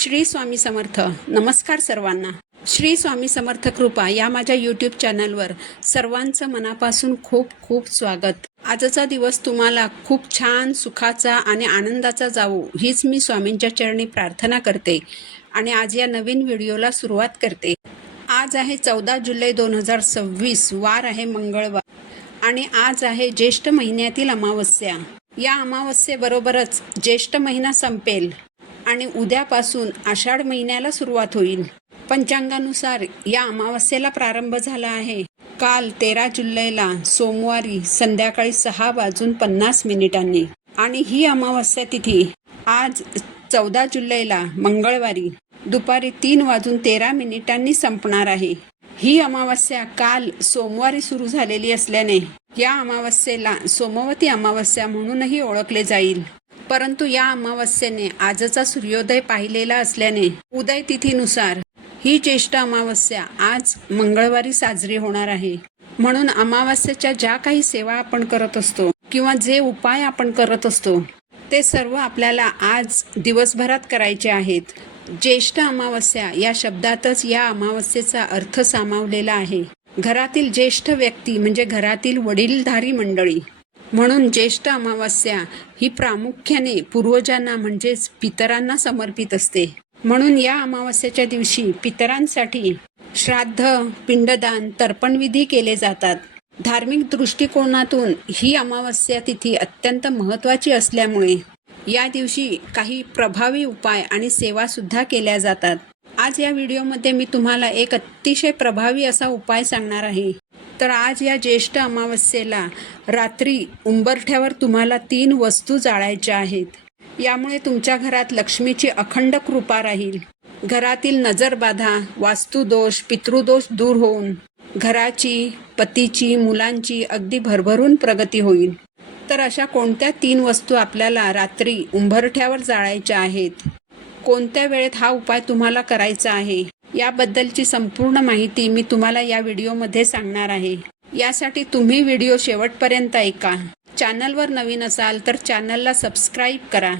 श्री स्वामी समर्थ. नमस्कार सर्वांना. श्री स्वामी समर्थ कृपा या माझ्या यूट्यूब चॅनलवर सर्वांचं मनापासून खूप खूप स्वागत. आजचा दिवस तुम्हाला खूप छान सुखाचा आणि आनंदाचा जावो हीच मी स्वामींच्या चरणी प्रार्थना करते आणि आज या नवीन व्हिडिओला सुरुवात करते. आज आहे 14 जुलै 2026, वार आहे मंगळवार आणि आज आहे ज्येष्ठ महिन्यातील अमावस्या. या अमावस्येबरोबरच ज्येष्ठ महिना संपेल आणि उद्यापासून आषाढ महिन्याला सुरुवात होईल. पंचांगानुसार या अमावस्येला प्रारंभ झाला आहे. काल 13 जुलैला सोमवारी संध्याकाळी 6:50 आणि ही अमावस्या तिथी आज 14 जुलैला मंगळवारी दुपारी 3:13 संपणार आहे. ही अमावस्या काल सोमवारी सुरू झालेली असल्याने या अमावस्येला सोमवती अमावस्या म्हणूनही ओळखले जाईल. परंतु या अमावस्येने आजचा सूर्योदय पाहिलेला असल्याने उदय तिथीनुसार ही ज्येष्ठ अमावस्या आज मंगळवारी साजरी होणार आहे. म्हणून अमावस्येच्या ज्या काही सेवा आपण करत असतो किंवा जे उपाय आपण करत असतो ते सर्व आपल्याला आज दिवसभरात करायचे आहेत. ज्येष्ठ अमावस्या या शब्दातच या अमावस्येचा अर्थ सामावलेला आहे. घरातील ज्येष्ठ व्यक्ती म्हणजे घरातील वडीलधारी मंडळी. म्हणून ज्येष्ठ अमावस्या ही प्रामुख्याने पूर्वजांना म्हणजेच पितरांना समर्पित असते. म्हणून या अमावस्येच्या दिवशी पितरांसाठी श्राद्ध, पिंडदान, तर्पणविधी केले जातात. धार्मिक दृष्टिकोनातून ही अमावस्या तिथी अत्यंत महत्त्वाची असल्यामुळे या दिवशी काही प्रभावी उपाय आणि सेवा सुद्धा केल्या जातात. आज या व्हिडिओमध्ये मी तुम्हाला एक अतिशय प्रभावी असा उपाय सांगणार आहे. तर आज या ज्येष्ठ अमावस्येला रात्री उंबरठ्यावर तुम्हाला 3 वस्तू जाळायच्या आहेत. यामुळे तुमच्या घरात लक्ष्मीची अखंड कृपा राहील. घरातील नजरबाधा, वास्तुदोष, पितृदोष दूर होऊन घराची, पतीची, मुलांची अगदी भरभरून प्रगती होईल. तर अशा कोणत्या 3 वस्तू आपल्याला रात्री उंबरठ्यावर जाळायच्या आहेत, कोणत्या वेळेत हा उपाय तुम्हाला करायचा आहे याबद्दलची संपूर्ण माहिती मी तुम्हाला या व्हिडिओमध्ये सांगणार आहे. यासाठी तुम्ही व्हिडिओ शेवटपर्यंत ऐका. चॅनलवर नवीन असाल तर चॅनलला सबस्क्राईब करा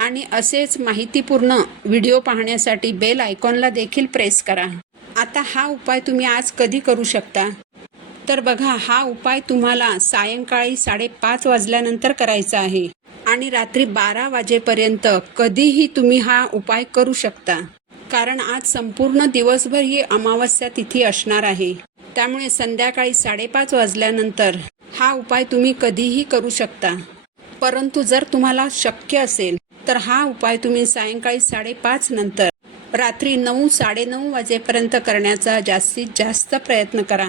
आणि असेच माहितीपूर्ण व्हिडिओ पाहण्यासाठी बेल आयकॉनला देखील प्रेस करा. आता हा उपाय तुम्ही आज कधी करू शकता? तर बघा, हा उपाय तुम्हाला सायंकाळी 5:30 वाजल्यानंतर करायचा आहे आणि रात्री 12 वाजेपर्यंत कधीही तुम्ही हा उपाय करू शकता. कारण आज संपूर्ण दिवसभर ही अमावस्या तिथी असणार आहे. त्यामुळे संध्याकाळी 5:30 वाजल्यानंतर हा उपाय तुम्ही कधीही करू शकता. परंतु जर तुम्हाला शक्य असेल तर हा उपाय तुम्ही सायंकाळी 5:30 नंतर रात्री 9, 9:30 वाजेपर्यंत करण्याचा जास्तीत जास्त प्रयत्न करा.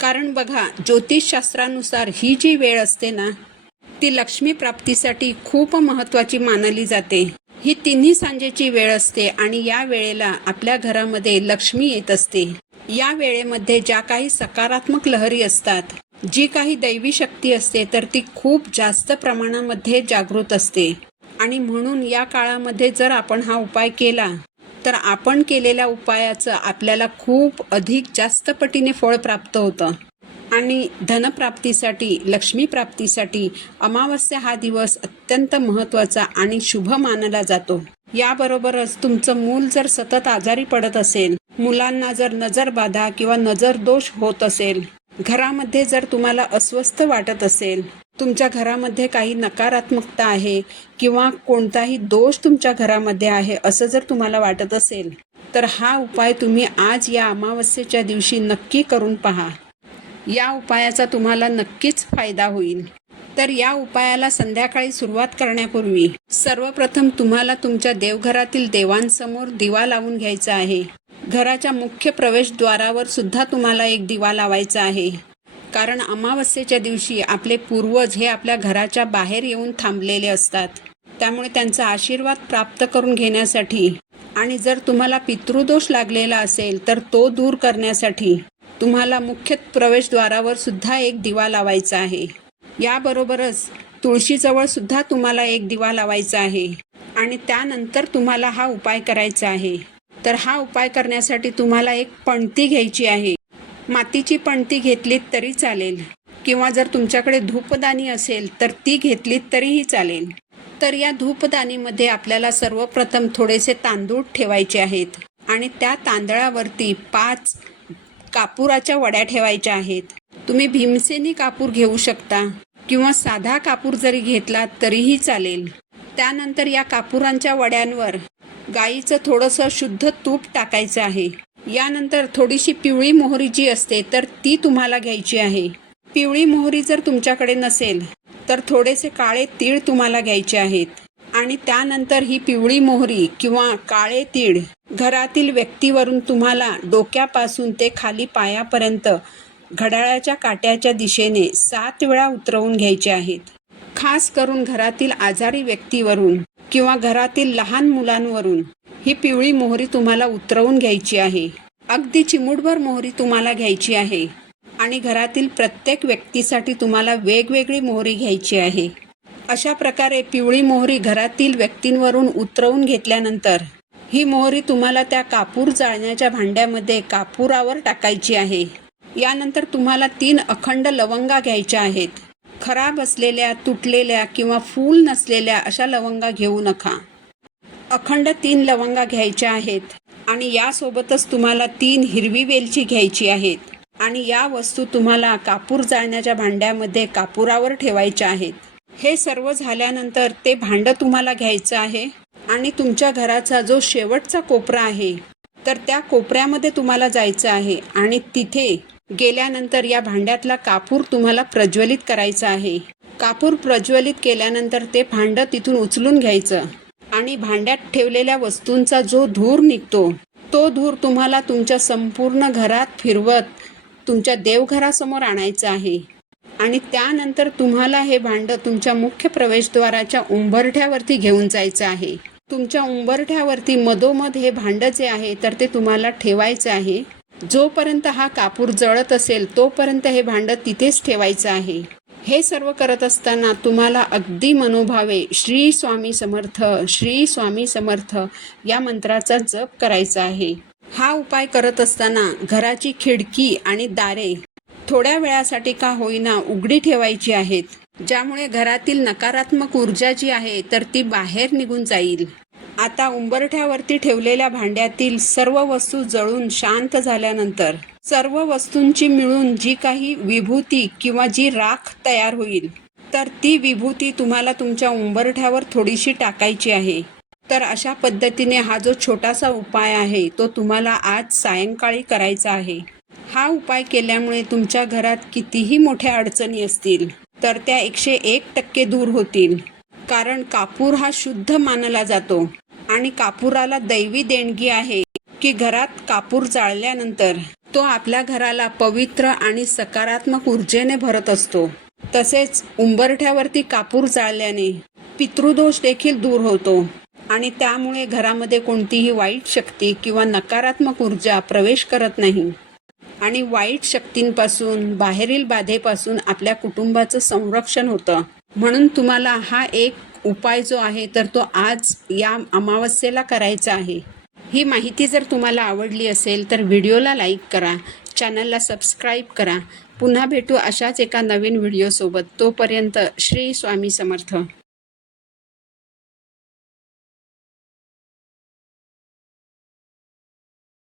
कारण बघा, ज्योतिषशास्त्रानुसार ही जी वेळ असते ना, ती लक्ष्मी प्राप्तीसाठी खूप महत्त्वाची मानली जाते. ही तिन्ही सांजेची वेळ असते आणि या वेळेला आपल्या घरामध्ये लक्ष्मी येत असते. या वेळेमध्ये ज्या काही सकारात्मक लहरी असतात, जी काही दैवी शक्ती असते, तर ती खूप जास्त प्रमाणामध्ये जागृत असते. आणि म्हणून या काळामध्ये जर आपण हा उपाय केला तर आपण केलेल्या उपायाचं आपल्याला खूप अधिक जास्त पटीने फळ प्राप्त होतं. आणि धनप्राप्तीसाठी, लक्ष्मी प्राप्तीसाठी अमावस्या हा दिवस अत्यंत महत्त्वाचा आणि शुभ मानला जातो. याबरोबरच तुमचं मूल जर सतत आजारी पडत असेल, मुलांना जर नजरबाधा किंवा नजर दोष होत असेल, घरामध्ये जर तुम्हाला अस्वस्थ वाटत असेल, तुमच्या घरामध्ये काही नकारात्मकता आहे किंवा कोणताही दोष तुमच्या घरामध्ये आहे असं जर तुम्हाला वाटत असेल, तर हा उपाय तुम्ही आज या अमावस्येच्या दिवशी नक्की करून पहा. या उपायाचा तुम्हाला नक्कीच फायदा होईल. तर या उपायाला संध्याकाळी सुरुवात करण्यापूर्वी सर्वप्रथम तुम्हाला तुमच्या देवघरातील देवांसमोर दिवा लावून घ्यायचा आहे. घराच्या मुख्य प्रवेशद्वारावर सुद्धा तुम्हाला एक दिवा लावायचा आहे. कारण अमावस्येच्या दिवशी आपले पूर्वज हे आपल्या घराच्या बाहेर येऊन थांबलेले असतात. त्यामुळे त्यांचा आशीर्वाद प्राप्त करून घेण्यासाठी आणि जर तुम्हाला पितृदोष लागलेला असेल तर तो दूर करण्यासाठी तुम्हाला मुख्य प्रवेशद्वारावर सुद्धा एक दिवा लावायचा आहे. याबरोबरच तुळशीजवळ सुद्धा तुम्हाला एक दिवा लावायचा आहे आणि त्यानंतर तुम्हाला हा उपाय करायचा आहे. तर हा उपाय करण्यासाठी तुम्हाला एक पणती घ्यायची आहे. मातीची पणती घेतलीत तरी चालेल किंवा जर तुमच्याकडे धूपदाणी असेल तर ती घेतलीत तरीही चालेल. तर या धूपदानीमध्ये आपल्याला सर्वप्रथम थोडेसे तांदूळ ठेवायचे आहेत आणि त्या तांदळावरती 5 कापुराच्या वड्या ठेवायच्या आहेत. तुम्ही भीमसेनी कापूर घेऊ शकता किंवा साधा कापूर जरी घेतला तरीही चालेल. त्यानंतर या कापुरांच्या वड्यांवर गाईचं थोडंसं शुद्ध तूप टाकायचं आहे. यानंतर थोडीशी पिवळी मोहरी जी असते तर ती तुम्हाला घ्यायची आहे. पिवळी मोहरी जर तुमच्याकडे नसेल तर थोडेसे काळे तीळ तुम्हाला घ्यायचे आहेत आणि त्यानंतर ही पिवळी मोहरी किंवा काळे तीळ घरातील व्यक्तीवरून तुम्हाला डोक्यापासून ते खाली पायापर्यंत घड्याळाच्या काट्याच्या दिशेने 7 वेळा उतरवून घ्यायचे आहेत. खास करून घरातील आजारी व्यक्तीवरून किंवा घरातील लहान मुलांवरून ही पिवळी मोहरी तुम्हाला उतरवून घ्यायची आहे. अगदी चिमूटभर मोहरी तुम्हाला घ्यायची आहे आणि घरातील प्रत्येक व्यक्तीसाठी तुम्हाला वेगवेगळी मोहरी घ्यायची आहे. अशा प्रकारे पिवळी मोहरी घरातील व्यक्तींवरून उतरवून घेतल्यानंतर ही मोहरी तुम्हाला त्या कापूर जाळण्याच्या भांड्यामध्ये कापुरावर टाकायची आहे. यानंतर तुम्हाला 3 अखंड लवंगा घ्यायच्या आहेत. खराब असलेल्या, तुटलेल्या किंवा फूल नसलेल्या अशा लवंगा घेऊ नका. अखंड 3 लवंगा घ्यायच्या आहेत आणि यासोबतच तुम्हाला 3 हिरवी वेलची घ्यायची आहेत आणि या वस्तू तुम्हाला कापूर जाळण्याच्या भांड्यामध्ये कापुरावर ठेवायच्या आहेत. हे सर्व झाल्यानंतर ते भांडं तुम्हाला घ्यायचं आहे आणि तुमच्या घराचा जो शेवटचा कोपरा आहे तर त्या कोपऱ्यामध्ये तुम्हाला जायचं आहे आणि तिथे गेल्यानंतर या भांड्यातला कापूर तुम्हाला प्रज्वलित करायचा आहे. कापूर प्रज्वलित केल्यानंतर ते भांडं तिथून उचलून घ्यायचं आणि भांड्यात ठेवलेल्या वस्तूंचा जो धूर निघतो तो धूर तुम्हाला तुमच्या संपूर्ण घरात फिरवत तुमच्या देवघरासमोर आणायचं आहे आणि त्यानंतर तुम्हाला हे भांडं तुमच्या मुख्य प्रवेशद्वाराच्या उंबरठ्यावरती घेऊन जायचं आहे. तुमच्या उंबरठ्यावरती मधोमध हे भांडं जे आहे तर ते तुम्हाला ठेवायचं आहे. जोपर्यंत हा कापूर जळत असेल तोपर्यंत हे भांडं तिथेच ठेवायचं आहे. हे सर्व करत असताना तुम्हाला अगदी मनोभावे श्री स्वामी समर्थ, श्री स्वामी समर्थ या मंत्राचा जप करायचा आहे. हा उपाय करत असताना घराची खिडकी आणि दारे थोड्या वेळासाठी का होईना उघडी ठेवायची आहेत, ज्यामुळे घरातील नकारात्मक ऊर्जा जी आहे तर ती बाहेर निघून जाईल. आता उंबरठ्यावरती ठेवलेल्या भांड्यातील सर्व वस्तू जळून शांत झाल्यानंतर सर्व वस्तूंची मिळून जी काही विभूती किंवा जी राख तयार होईल तर ती विभूती तुम्हाला तुमच्या उंबरठ्यावर थोडीशी टाकायची आहे. तर अशा पद्धतीने हा जो छोटासा उपाय आहे तो तुम्हाला आज सायंकाळी करायचा आहे. हा उपाय केल्यामुळे तुमच्या घरात कितीही मोठ्या अडचणी असतील तर त्या 101% दूर होतील. कारण कापूर हा शुद्ध मानला जातो आणि कापुराला दैवी देणगी आहे की घरात कापूर जाळल्यानंतर तो आपल्या घराला पवित्र आणि सकारात्मक ऊर्जेने भरत असतो. तसेच उंबरठ्यावरती कापूर जाळल्याने पितृदोष देखील दूर होतो आणि त्यामुळे घरामध्ये कोणतीही वाईट शक्ती किंवा नकारात्मक ऊर्जा प्रवेश करत नाही आणि वाईट शक्तींपासून, बाहेरील बाधेपासून आपल्या कुटुंबाचं संरक्षण होतं. म्हणून तुम्हाला हा एक उपाय जो आहे तर तो आज या अमावस्येला करायचा आहे. ही माहिती जर तुम्हाला आवडली असेल तर व्हिडिओला लाईक करा, चॅनलला सबस्क्राईब करा. पुन्हा भेटू अशाच एका नवीन व्हिडिओसोबत. तोपर्यंत श्री स्वामी समर्थ.